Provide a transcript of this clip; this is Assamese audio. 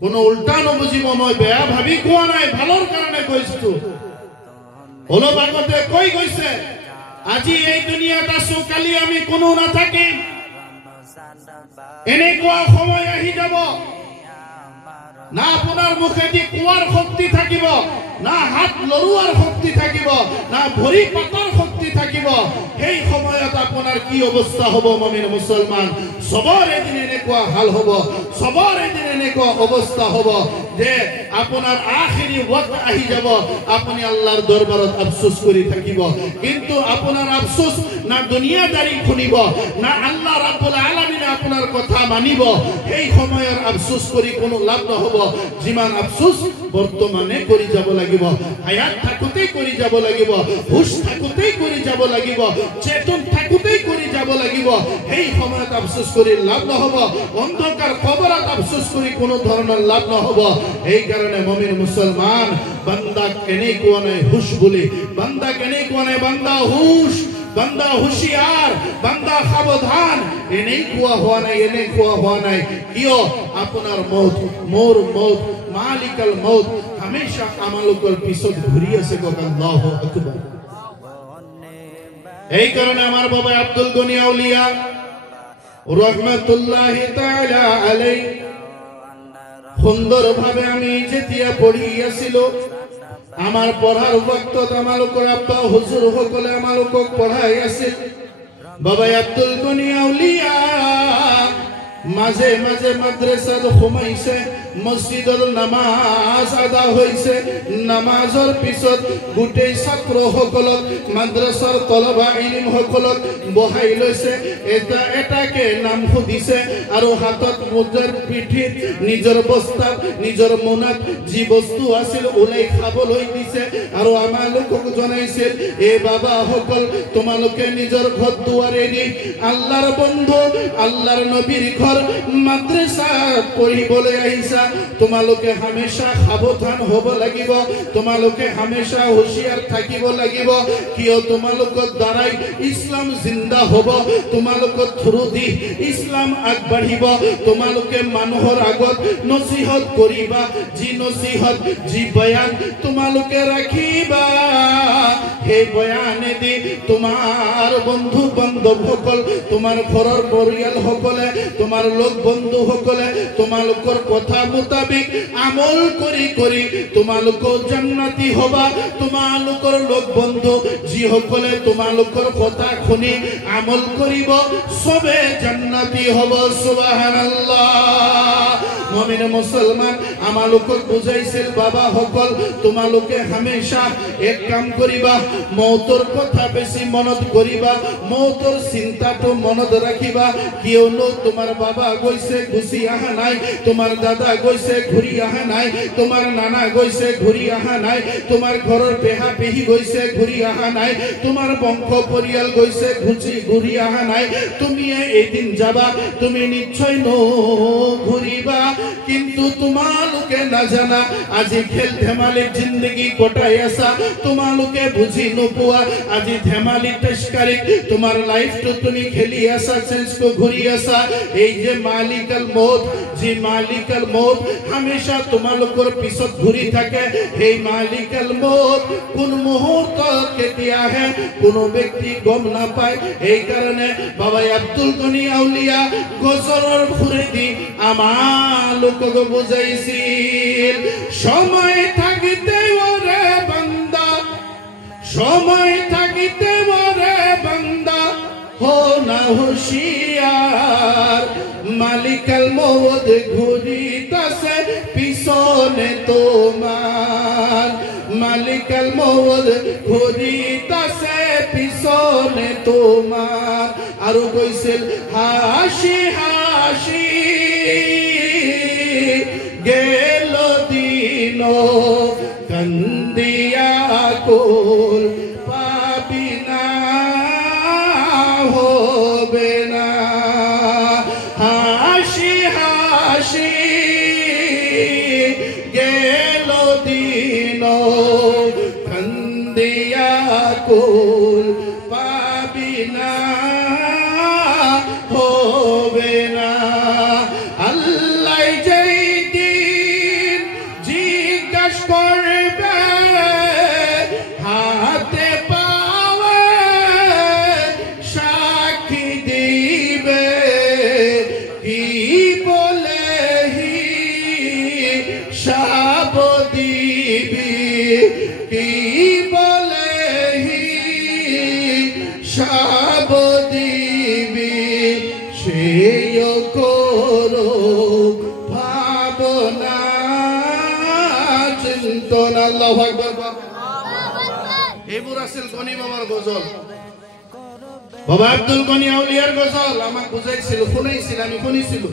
কোনো উল্টা নবুজিব মই বেয়া ভাবি কোৱা নাই, ভালৰ কাৰণে কৈছো। অলপ আগতে কৈ গৈছে আজি এই দুনিয়াত আছো, কালি আমি কোনো নাথাকিম। এনেকুৱা সময় আহি যাব না আপোনাৰ মুখেদি কোৱাৰ শক্তি থাকিব, না হাত লৰোৱাৰ শক্তি থাকিব, না ভৰি পাতৰ শক্তি থাকিব। সেই সময়ত আপোনাৰ কি অৱস্থা হ'ব মুমিন মুছলমান? সবৰ এদিন এনেকুৱা হাল হ'ব, সবৰ এদিন এনেকুৱা অৱস্থা হ'ব যে আপোনাৰ আখিৰি ওয়াক্ত আহি যাব, আপুনি আল্লাহৰ দৰবাৰত আফসোস কৰি থাকিব। কিন্তু আপোনাৰ আফসোস না দুনিয়াদাৰী শুনিব, না আল্লাহ ৰাব্বুল আলামিনে আপোনাৰ কথা মানিব। সেই সময়ৰ আফসোস কৰি কোনো লাভ নহ'ব। যিমান আফসোস বৰ্তমানে কৰি যাব লাগিব, হায়াত থাকোতেই কৰি যাব লাগিব, হুশ থাকোতেই কৰি যাব লাগিব, চেতন থাকোতেই কৰি যাব লাগিব। সেই সময়ত আফসোস কৰি লাভ নহ'ব, অন্ধকাৰ কবৰত আফসোস কৰি কোনো ধৰণৰ লাভ নহ'ব। এই কাৰণে মুমিন মুছলমান বান্দাক এনেই কোৱা নাই হুশ বুলি, বান্দাক এনেই কোৱা নাই বান্দা হুশ, বান্দা হুশিয়াৰ, বান্দা সাবধান, এনেই কোৱা হোৱা নাই, এনে কোৱা হোৱা নাই। কিয়? আপোনাৰ মৌত, মোৰ মৌত, মালিকাল মৌত হামেশা আমালোকৰ পিছত ঘূৰি আছে। আল্লাহু আকবার। এই কারণে আমার বাবা আব্দুল গনি আউলিয়া রহমাতুল্লাহি তাআলা আলাইহি সুন্দরভাবে আমি যেতিয়া পঢ়ি আছিল, আমার পঢ়ার ওয়াক্তত আমালোকৰ আব্বা হুজুর সকলে আমালোকক পঢ়াই আছিল। বাবা আব্দুল গনি আউলিয়া মাঝে মাঝে মাদ্রাসাত ঘুমাইছে, মসজিদৰ নামাজ আদা হৈছে। নামাজৰ পিছত গোটেই ছাত্ৰ সকলক, মাদ্ৰাসাৰ তলবা ইলম সকলক বহাই লৈছে। এটা এটাকে নাম সুধিছে আৰু হাতত মুদ্ৰাৰ পিঠিত নিজৰ বস্তাত, নিজৰ মোনাত যি বস্তু আছিল ওলাই খাবলৈ দিছে। আৰু আমালোকক জনাইছিল, এ বাবা সকল, তোমালোকে নিজৰ ঘৰ দুৱাৰ এৰি আল্লাহৰ বন্ধু, আল্লাহৰ নবীৰ ঘৰ মাদ্ৰাসা পঢ়িবলৈ আহিছা। তোমালোকে হামেশা সাৱধান হ'ব লাগিব, তোমালোকে হামেশা হুঁশিয়াৰ থাকিব লাগিব। কিয়? তোমালোকৰ দ্বাৰাই ইছলাম জিন্দা হ'ব, তোমালোকৰ থ্ৰু দি ইছলাম আগবাঢ়িব। তোমালোকে মানুহৰ আগত নসিহত কৰিবা, যি নসিহত, যি বয়ান তোমালোকে ৰাখিবা, সেই বয়ানেদি তোমাৰ বন্ধু বান্ধৱসকল, তোমাৰ ঘৰৰ পৰিয়াল সকলে, তোমাৰ লোক বন্ধু সকলে তোমালোকৰ কথা মোতাবিক আমল কৰি কৰি তোমালোকৰ জান্নাতি হবা। তোমালোকৰ লোক বন্ধু যি সকলে তোমালোকৰ কথা শুনি আমল কৰিব, সবে জান্নাতি হ'ব। সুবহানাল্লাহ। মুমিন মুসলমান আমালোকক বুঝাইছিল, বাবা সকল, তোমালোকে হামেশা এক কাম কৰিবা, মৌতৰ কথা বেছি মনত কৰিবা, মৌতৰ চিন্তাটো মনত ৰাখিবা। কিয়নো তোমাৰ বাবা গৈছে গুচি অহা নাই, তোমাৰ দাদা গৈছে ঘূৰি অহা নাই, তোমাৰ নানা গৈছে ঘূৰি অহা নাই, তোমাৰ ঘৰৰ পেহা পেহী গৈছে ঘূৰি অহা নাই, তোমাৰ বংশ পৰিয়াল গৈছে ঘূৰি অহা নাই। তুমি এদিন যাবা, তুমি নিশ্চয় ঘূৰিবা। কিন্তু তোমালোকে নাজানা, আজি খেল ধেমালিত জিন্দগী কটাই আছা, তোমালোকে বুজি নোপোৱা। আজি ধেমালি তেজকাৰীত তোমাৰ লাইফটো তুমি খেলি আছা, চেঞ্জকো ঘূৰি আছা। এই যে মালিকাল মৌত, যি মালিকাল মৌত হামেশা তোমালোকৰ পিছত ঘূৰি থাকে, সেই মালিকাল মৌত কোন মুহূৰ্তত কেতিয়া আহে কোনো ব্যক্তি গম নাপায়। এই কাৰণে বাবা আব্দুল গনি আউলিয়া গজৰৰ ফুৰেদি আমালোকক বুজাইছিল, সময় থাকিতে ওরে বান্দা, সময় থাকিতে ওরে বান্দা, হো না হুঁশিয়ার, মালিকাল মৌত ঘুরিতাছে পিছনে তোমার, মালিকাল মৌত ঘুরিতাছে পিছনে তোমার। আৰু কৈছিল, হাসি হাসি গেল দিন, কান্দিয়া কুল পাবি না, হবে না। হাসি হাসি গেল দিন, কান্দিয়া কুল পাবি না, হবে না। আল্লাহ যেই দিন সাব দিবি সেই করো ভাবনা চিন্তনা। আল্লাহু আকবার। এবু রাসেল গনি বাবার গজল, বাবা আব্দুল গনি আউলিয়ার গজল আমাকে বুঝাইছিল, শুনাইছিল, আমি শুনিছিল।